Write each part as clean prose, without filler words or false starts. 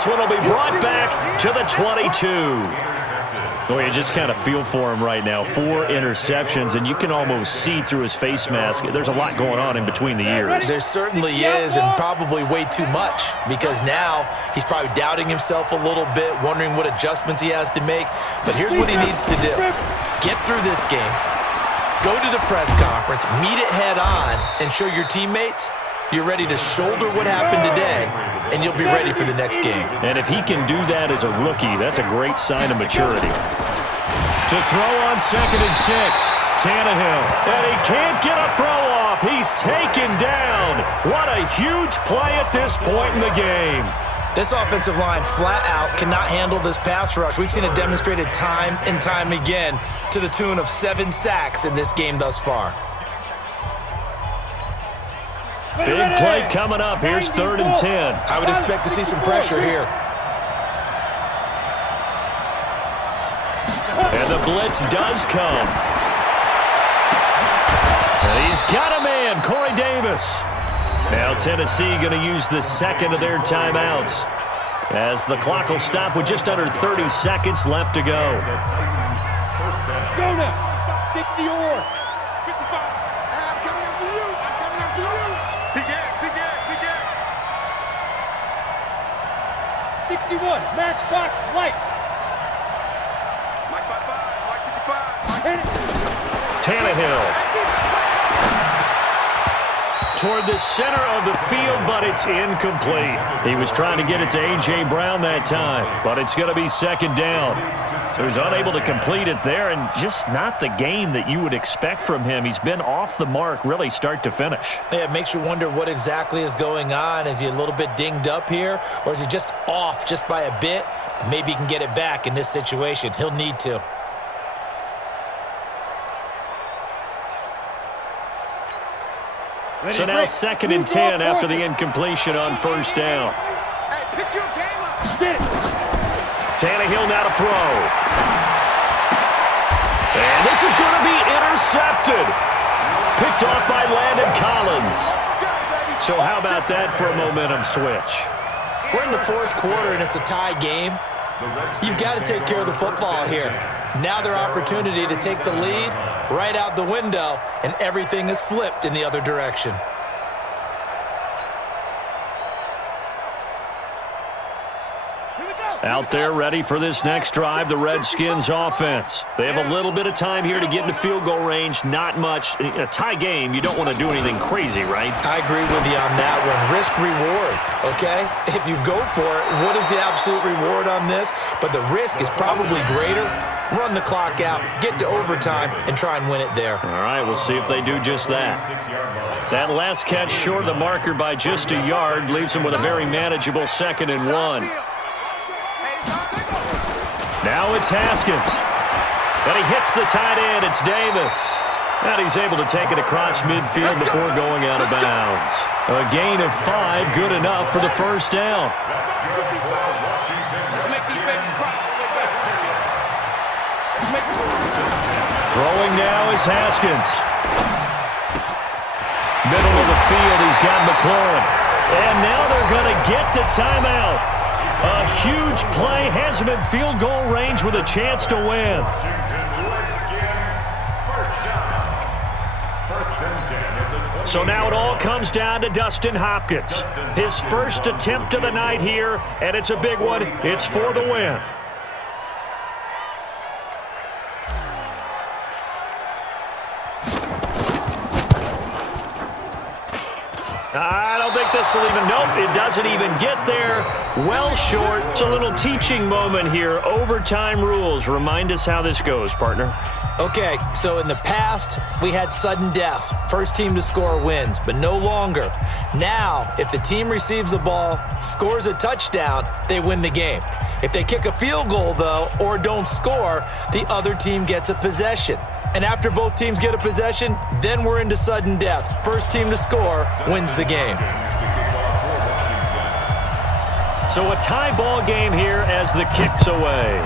this one will be brought back to the 22. Well, you just kind of feel for him right now. 4 interceptions, and you can almost see through his face mask. There's a lot going on in between the ears. There certainly is, and probably way too much, because now he's probably doubting himself a little bit, wondering what adjustments he has to make. But here's what he needs to do. Get through this game, go to the press conference, meet it head on, and show your teammates you're ready to shoulder what happened today, and you'll be ready for the next game. And if he can do that as a rookie, that's a great sign of maturity. To throw on 2nd and 6, Tannehill. And he can't get a throw off. He's taken down. What a huge play at this point in the game. This offensive line flat out cannot handle this pass rush. We've seen it demonstrated time and time again to the tune of 7 sacks in this game thus far. Big play coming up. Here's 3rd and 10. I would expect to see some pressure here. And the blitz does come. And he's got a man, Corey Davis. Now Tennessee going to use the second of their timeouts, as the clock will stop with just under 30 seconds left to go. Go now. 60 or 55. I'm coming up to you. I'm coming up to you. Begin. 61. Matchbox lights. Mike 55. Mike 55. Tannehill toward the center of the field, but it's incomplete. He was trying to get it to A.J. Brown that time, but it's going to be 2nd down. So he's unable to complete it there, and just not the game that you would expect from him. He's been off the mark really start to finish. Yeah, it makes you wonder what exactly is going on. Is he a little bit dinged up here, or is he just off just by a bit? Maybe he can get it back in this situation. He'll need to. So now 2nd and 10 after the incompletion on 1st down. Hey, pick your game up. Tannehill now to throw. And this is going to be intercepted. Picked off by Landon Collins. So how about that for a momentum switch? We're in the 4th quarter, and it's a tie game. You've got to take care of the football here. Now their opportunity to take the lead right out the window, and everything is flipped in the other direction. Out there ready for this next drive, the Redskins offense. They have a little bit of time here to get into field goal range, not much. A tie game, you don't want to do anything crazy, right? I agree with you on that one. Risk-reward, okay? If you go for it, what is the absolute reward on this? But the risk is probably greater. Run the clock out, get to overtime, and try and win it there. All right, we'll see if they do just that. That last catch short of the marker by just a yard leaves them with a very manageable 2nd and 1. Now it's Haskins. And he hits the tight end. It's Davis. And he's able to take it across midfield before going out of bounds. A gain of 5, good enough for the 1st down. Throwing now is Haskins. Middle of the field, he's got McLaurin. And now they're going to get the timeout. A huge play has him in field goal range with a chance to win. So now it all comes down to Dustin Hopkins. His first attempt of the night here, and it's a big one. It's for the win. I don't think this will even, nope, it doesn't even get there. Well short. It's a little teaching moment here. Overtime rules. Remind us how this goes, partner. Okay, so in the past, we had sudden death. First team to score wins, but no longer. Now, if the team receives the ball, scores a touchdown, they win the game. If they kick a field goal, though, or don't score, the other team gets a possession. And after both teams get a possession, then we're into sudden death. First team to score wins the game. So a tie ball game here as the kick's away.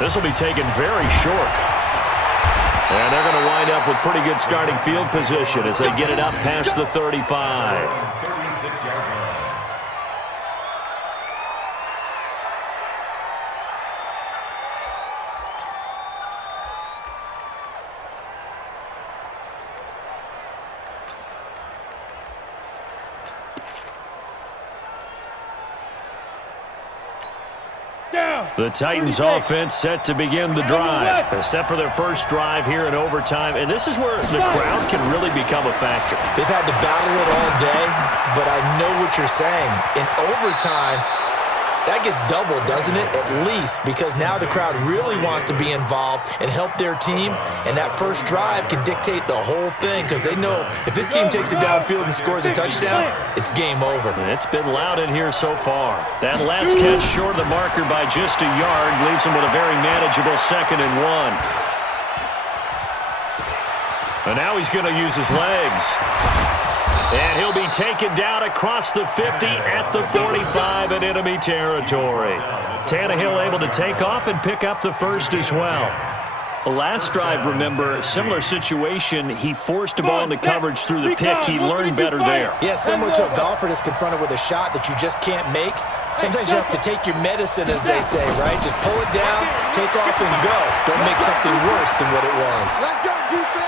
This will be taken very short. And they're going to wind up with pretty good starting field position as they get it up past the 35. 36-yard line. The Titans offense set to begin the drive, set for their first drive here in overtime, and this is where the crowd can really become a factor. They've had to battle it all day, but I know what you're saying. In overtime, that gets doubled, doesn't it? At least, because now the crowd really wants to be involved and help their team, and that first drive can dictate the whole thing because they know if this team takes it downfield and scores a touchdown, it's game over. It's been loud in here so far. That last catch short of the marker by just a yard leaves them with a very manageable 2nd and 1. And now he's going to use his legs. And he'll be taken down across the 50 at the 45 in enemy territory. Tannehill able to take off and pick up the first as well. The last drive, remember, similar situation. He forced a ball in the coverage through the pick. He learned better there. Yeah, similar to a golfer that's confronted with a shot that you just can't make. Sometimes you have to take your medicine, as they say, right? Just pull it down, take off, and go. Don't make something worse than what it was.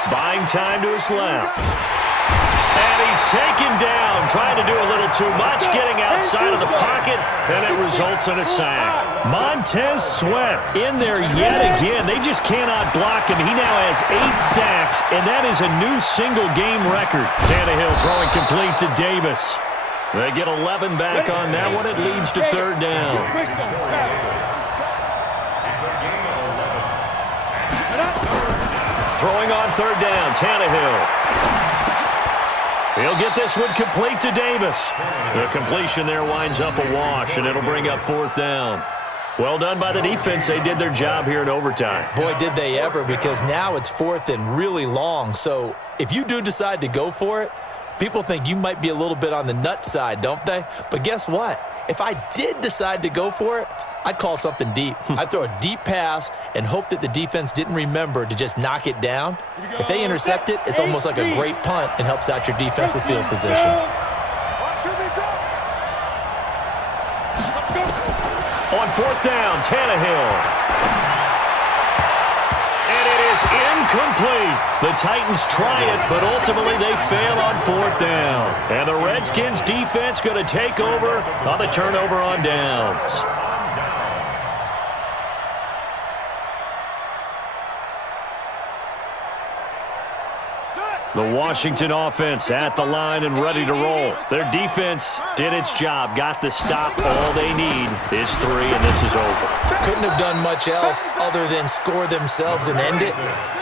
Buying time to his left. And he's taken down, trying to do a little too much, getting outside of the pocket, and it results in a sack. Montez Sweat in there yet again. They just cannot block him. He now has 8 sacks, and that is a new single-game record. Tannehill throwing complete to Davis. They get 11 back on that one. It leads to 3rd down. Throwing on 3rd down, Tannehill. He'll get this one complete to Davis. The completion there winds up a wash, and it'll bring up 4th down. Well done by the defense. They did their job here in overtime. Boy, did they ever, because now it's 4th and really long. So if you do decide to go for it, people think you might be a little bit on the nut side, don't they? But guess what? If I did decide to go for it, I'd call something deep. I'd throw a deep pass and hope that the defense didn't remember to just knock it down. If they intercept it, it's almost like a great punt and helps out your defense with field position. On 4th down, Tannehill. And it is incomplete. The Titans try it, but ultimately they fail on 4th down. And the Redskins defense going to take over on the turnover on downs. The Washington offense at the line and ready to roll. Their defense did its job, got the stop. All they need is 3, and this is over. Couldn't have done much else other than score themselves and end it,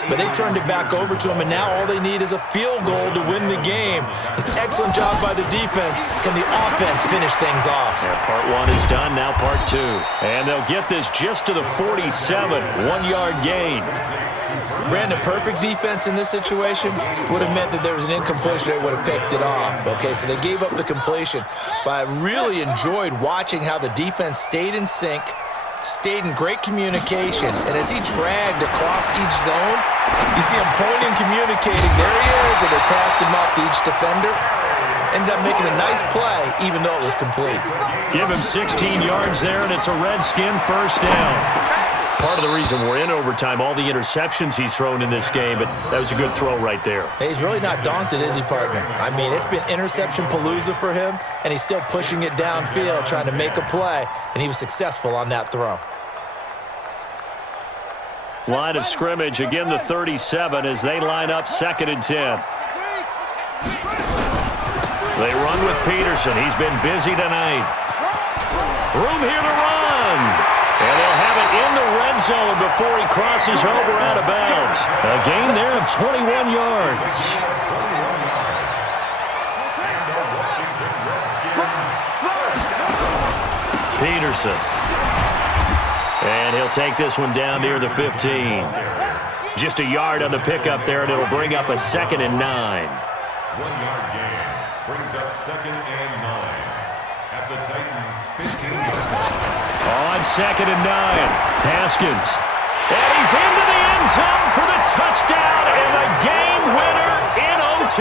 but they turned it back over to them, and now all they need is a field goal to win the game. An excellent job by the defense. Can the offense finish things off? Yeah, part 1 is done, now part 2. And they'll get this just to the 47, 1-yard gain. Brandon, perfect defense in this situation would have meant that there was an incompletion. They would have picked it off. Okay, so they gave up the completion. But I really enjoyed watching how the defense stayed in sync, stayed in great communication. And as he dragged across each zone, you see him pointing, communicating. There he is, and they passed him off to each defender. Ended up making a nice play, even though it was complete. Give him 16 yards there, and it's a Redskin 1st down. Part of the reason we're in overtime, all the interceptions he's thrown in this game, but that was a good throw right there. Hey, he's really not daunted, is he, partner? I mean, it's been interception palooza for him, and he's still pushing it downfield, trying to make a play, and he was successful on that throw. Line of scrimmage, again the 37 as they line up 2nd and 10. They run with Peterson. He's been busy tonight. Room here to run. And they'll have it in the red zone before he crosses over out of bounds. A gain there of 21 yards. Peterson. And he'll take this one down near the 15. Just a yard on the pickup there, and it'll bring up a 2nd and 9. 1-yard gain brings up 2nd and 9 at the Titans' 15-yard line. On 2nd and 9, Haskins. And he's into the end zone for the touchdown and the game winner in OT.